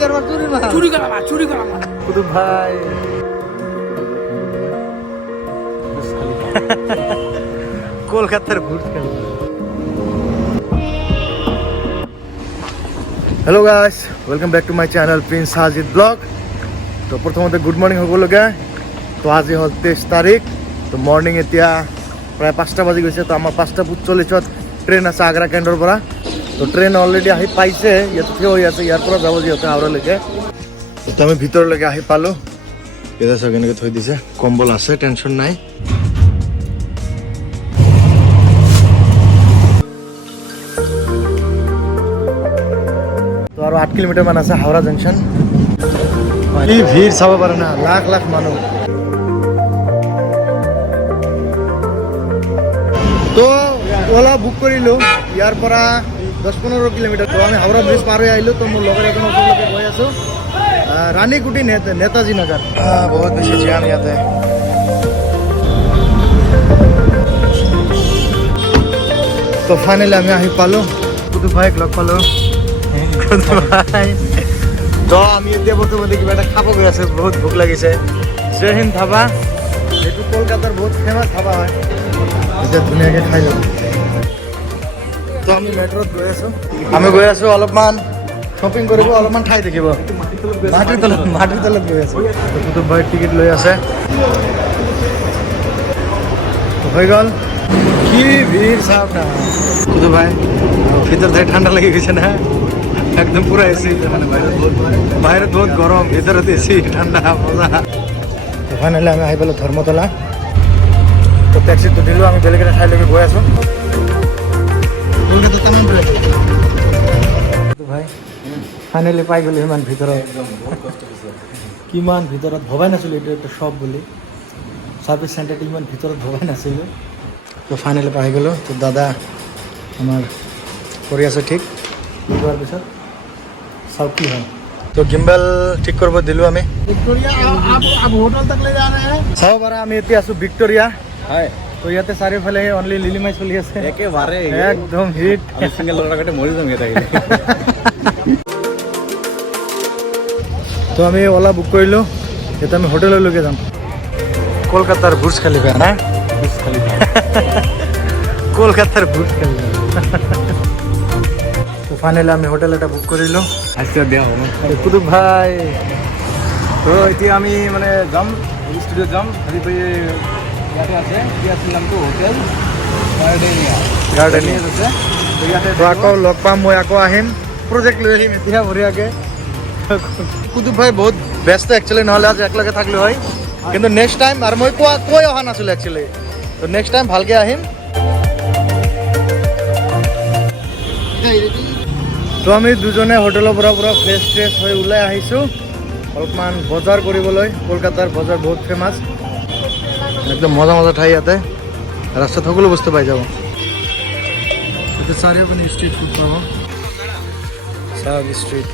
চুৰি কৰা কুতুব ভাই কলকাতাৰ ভূত খেলা। Hello' guys, welcome back to my channel Prince Sajid vlog. তো প্ৰথমতে গুড মৰ্ণিং সকলোকে। তো আজি হ'ল 23 তাৰিখ। তো মৰ্ণিং এতিয়া প্ৰায় 5টা বাজি গৈছে। তো আমাৰ 5:40 ট্ৰেইন আছে আগ্ৰা কেন্দ্ৰৰ পৰা। তো ট্ৰেইন অলৰেডি আহি পাইছে, ইয়াতে থিয় হৈ আছে। ইয়াৰ পৰা যাব যিহেতু হাওৰালৈকে। তো আমি ভিতৰলৈকে আহি পালোঁ। এতিয়া চাওক কেনেকৈ থৈ দিছে, কম্বল আছে, টেনশ্যন নাই। তো আৰু 8 কিলোমিটাৰ মান আছে হাওৰা জংচন। কি ভিৰ চাব পাৰে না, লাখ লাখ মানুহ। তো ওলা বুক কৰিলোঁ ইয়াৰ পৰা 10-15 কিলোমিটাৰ। তো আমি হাওৰা ব্ৰিজ পাৰ হৈ আহিলোঁ। তো মোৰ লগৰ এজন ওচৰলৈকে গৈ আছোঁ, ৰাণীকুটি নেতাজী নগৰ। বহুত বেছি জাম ইয়াতে। তো ফাইনেলি আমি আহি পালোঁ, কুতুব ভাইক লগ পালোঁ। তো আমি এতিয়া বৰ্তমান কিবা এটা খাব গৈ আছোঁ, বহুত ভোক লাগিছে। জয় হিন্দ ধাবা, এইটো কলকাতাৰ বহুত ফেমাছ ধাবা হয়। এতিয়া ধুনীয়াকৈ খাই লওঁ। তো আমি মেট্ৰত গৈ আছোঁ। আমি গৈ আছোঁ অলপমান শ্বপিং কৰিব, অলপমান ঠাই দেখিব। মাটিৰ তলত গৈ আছোঁ। কুতুব ভাই টিকেট লৈ আছে। হৈ গ'ল। কি ভিৰ চাওক না কুতুব ভাই। ভিতৰত যাই ঠাণ্ডা লাগি গৈছে না, একদম পুৰা এসি। বাহিৰত বহুত গৰম, ভিতৰত এসি ঠাণ্ডা মজা। ফাইনেলি আমি আহি পালোঁ ধৰ্মতলা। তো টেক্সিটো দিলোঁ, আমি বেলেগ এটা ঠাইলৈকে গৈ আছোঁ। ভাই ফাইনেলি পাই গ'লোঁ ইমান ভিতৰত। কিমান ভিতৰত ভবাই নাছিলোঁ এইটো একটা শ্বপ বুলি। ছাৰ্ভিচ চেণ্টাৰটো ইমান ভিতৰত ভবাই নাছিলোঁ। তো ফাইনেলি পাই গ'লোঁ। তো দাদা আমাৰ কৰি আছে ঠিক। যোৱাৰ পিছত চাওক কি হয়। তো গিম্বেল ঠিক কৰিব দিলোঁ আমি। চাব পাৰা আমি এতিয়া আছোঁ ভিক্টৰিয়া। হয়। তো ইয়াতে চাৰিওফালে অনলি লিলিমাই চলি আছে, একেবাৰে একদম হিট। চিংগল লগাৰ আগতে মৰি যাম ইয়াতে আহিলে। তো আমি ওলা বুক কৰিলোঁ, এতিয়া আমি হোটেললৈকে যাম। কলকাতাৰ বুৰ্জ খালিফা না, বুৰ্জ খালিফা কলকাতাৰ বুৰ্জ খালিফা। তো ফাইনেলি আমি হোটেল এটা বুক কৰিলোঁ। আচ্ছা দিয়া হ'ব কুতুব ভাই। তো এতিয়া আমি মানে যাম ষ্টুডিঅ'ত যাম। ভাবি পাই ইয়াতে আছে, কি আছিল নামটো, হোটেল গাৰ্ডেনিয়া আছে। তো ইয়াতে আকৌ লগ পাম, মই আকৌ আহিম, প্ৰজেক্ট লৈ আহিম এতিয়া বঢ়িয়াকৈ। কুতুব ভাই বহুত ব্যস্ত একচুৱেলি, নহ'লে আজি একেলগে থাকিলোঁ হয়। কিন্তু নেক্সট টাইম, আৰু মই কৈ অহা নাছিলোঁ একচুৱেলি। তো নেক্সট টাইম ভালকৈ আহিম। তো আমি দুজনে হোটেলৰ পৰা ফ্ৰেছ হৈ ওলাই আহিছোঁ অলপমান বজাৰ কৰিবলৈ। কলকাতাৰ বজাৰ বহুত ফেমাছ, একদম মজা মজা ঠাই ইয়াতে। ৰাস্তাত সকলো বস্তু পাই যাব। এতিয়া চাৰিওপিনে ষ্ট্ৰীট ফুড পাব, চাওক ষ্ট্ৰীট।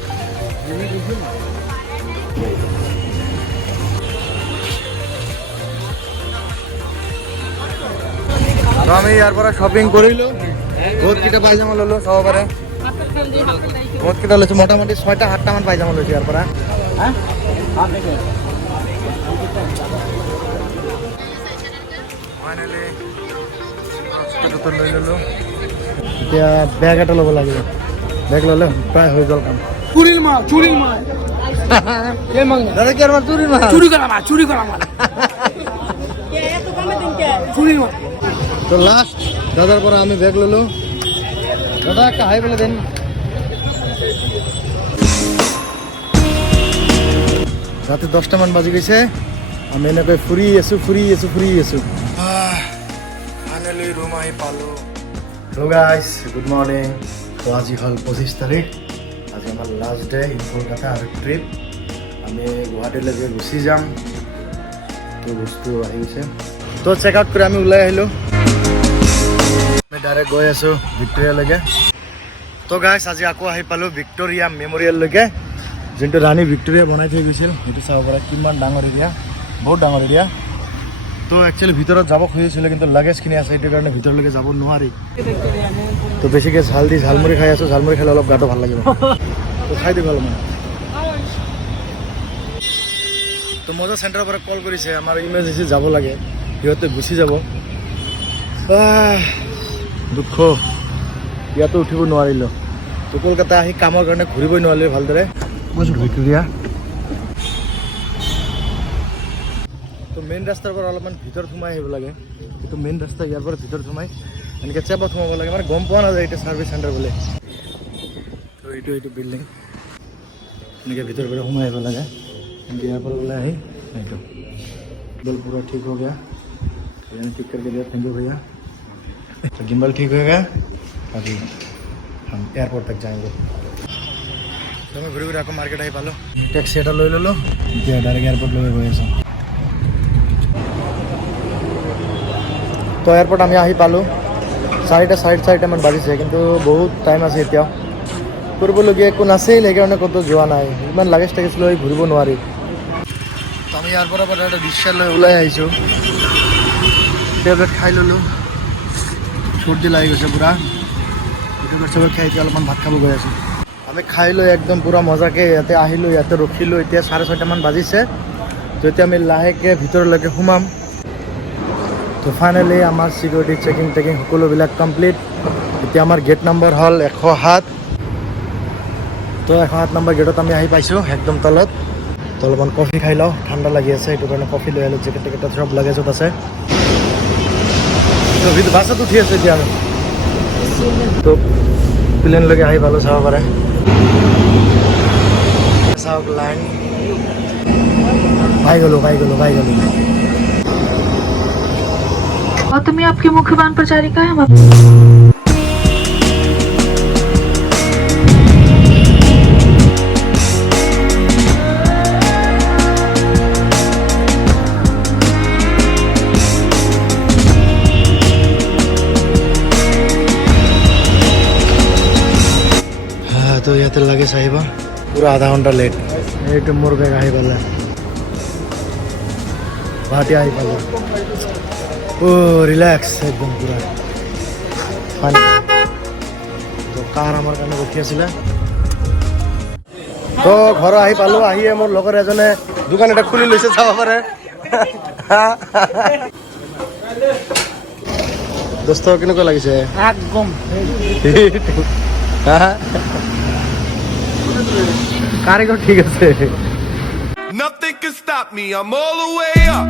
তো আমি ইয়াৰ পৰা শ্বপিং কৰিলোঁ, বহুতকেইটা পাইজামা ল'লোঁ, চাব পাৰে। বহুতকেইটা লৈছোঁ, মোটামুটি 6-7টামান পাইজামা লৈছোঁ ইয়াৰ পৰা। ফাইনেলি লৈ ল'লোঁ। এতিয়া বেগ এটা ল'ব লাগিব, বেগ ল'লে প্ৰায় হৈ গ'ল কাম। দাদা কি আমার চুরি করা তো লাস্ট দাদার পরে আমি ব্যাগ ললো। দাদা একটা হাই বলে দেন। রাতে 10টা মান বাজি গেছে, আমি এনেকৈ ফুৰি আছোঁ। ফাইনেলি ৰুম আহি পালোঁ। Hello' guys, good morning. তো আজি হ'ল 25 তাৰিখ। আজি আমাৰ লাষ্ট ডে ইন কলকাতা আৰু ট্ৰিপ। আমি গুৱাহাটীলৈকে গুচি যাম। তো বস্তু আহি গৈছে, তো চেক আউট কৰি আমি ওলাই আহিলোঁ। আমি ডাইৰেক্ট গৈ আছোঁ ভিক্টৰিয়ালৈকে। তো গাইজ আজি আকৌ আহি পালোঁ ভিক্টৰিয়া মেমৰিয়েললৈকে, যোনটো ৰাণী ভিক্টৰিয়া বনাই থৈ গৈছিল। সেইটো চাব পৰা কিমান ডাঙৰ এৰিয়া, বহুত ডাঙৰ এৰিয়া। তো একচুৱেলি ভিতৰত যাব খুজিছিলোঁ, কিন্তু লাগেজখিনি আছে, সেইটো কাৰণে ভিতৰলৈকে যাব নোৱাৰি। তো বেছিকৈ ঝালমুড়ি খাই আছোঁ। ঝালমুড়ি খালে অলপ গাটো ভাল লাগিব। তো খাই দিব অলপমান। তো মজা চেণ্টাৰৰ পৰা কল কৰিছে, আমাৰ ইমাৰ্জেঞ্চি যাব লাগে, সিহঁতে গুচি যাব। দুখ, ইয়াতো উঠিব নোৱাৰিলোঁ। তো কলকাতা আহি কামৰ কাৰণে ঘূৰিবই নোৱাৰিলোঁ ভালদৰে। ভিক্টোৰিয়া তো মেইন ৰাস্তাৰ পৰা অলপমান ভিতৰত সোমাই আহিব লাগে। এইটো মেইন ৰাস্তা, ইয়াৰ পৰা ভিতৰত সোমাই এনেকৈ চেপত সোমাব লাগে, মানে গম পোৱা নাযায় এইটো ছাৰ্ভিচ চেণ্টাৰ বোলে। তো এইটো বিল্ডিং এনেকৈ ভিতৰ পৰা সোমাই আহিব লাগে। ইয়াৰ পৰা ওলাই আহি এইটো गिम्बल पूरा ठीक हो गया, ठीक करके दिया, थैंक यू भैया। तो गिम्बल ठीक हो गया, अभी हम एयरपोर्ट तक जाएंगे। तो मैं घूरी घूरी आपको मार्केट आई पालो, टैक्सी এটা লৈ ললো, এতিয়া ডাইৰেক্ট এয়াৰপোৰ্ট লৈ গৈ আছো। তো এয়াৰপোৰ্ট আমি আহি পালো, 4:30 মান বাজিছে, কিন্তু বহুত টাইম আছে এতিয়াও, কৰিবলগীয়া একো নাছিল, সেইকাৰণে ক'তো যোৱা নাই। ইমান লাগেজ টেগেজ লৈ ঘূৰিব নোৱাৰি। তো আমি ইয়াৰ পৰা এটা দৃশ্য লৈ ওলাই আহিছোঁ, টেবলেট খাই ল'লোঁ, চৰ্দি লাগি গৈছে পূৰা। এইটো চবে খাই এতিয়া অলপমান ভাত খাব গৈ আছোঁ। আমি খাই লৈ একদম পূৰা মজাকৈ ইয়াতে আহিলোঁ, ইয়াতে ৰখিলোঁ। এতিয়া 6:30 মান বাজিছে। তো এতিয়া আমি লাহেকৈ ভিতৰলৈকে সোমাম। তো ফাইনেলি আমাৰ চিকিউৰিটি চেকিং সকলোবিলাক কমপ্লিট। এতিয়া আমাৰ গেট নম্বৰ হ'ল 107। তো 107 নম্বৰ গেটত আমি আহি পাইছোঁ, একদম তলত। তো অলপমান কফি খাই লওঁ, ঠাণ্ডা লাগি আছে, সেইটো কাৰণে কফি লৈ আহিলোঁ। জেকেট টেকেট চব লাগেজত আছে। তো বাছত উঠি আছোঁ এতিয়া আমি। তো প্লেনলৈকে আহি পালোঁ, চাব পাৰে। চাওক লাইন, পাই গ'লোঁ। गौतमी आपके मुख्यवान प्रचारिका है। তো ইয়াতে লাগেজ আহিব পুৰা আধা ঘণ্টা লেট। এইটো মোৰ বেগ আহি পালে, গুৱাহাটী আহি পালে। ৰিলেক্স একদম পুৰা। তো কাৰ আমাৰ কাৰণে ৰখি আছিলে। তো ঘৰ আহি পালোঁ। আহিয়ে মোৰ লগৰ এজনে দোকান এটা খুলি লৈছে, চাব পাৰে। দোস্ত কেনেকুৱা লাগিছে? একদম কাৰিকৰ ঠিক আছে। Nothing can stop me, I'm all the way up.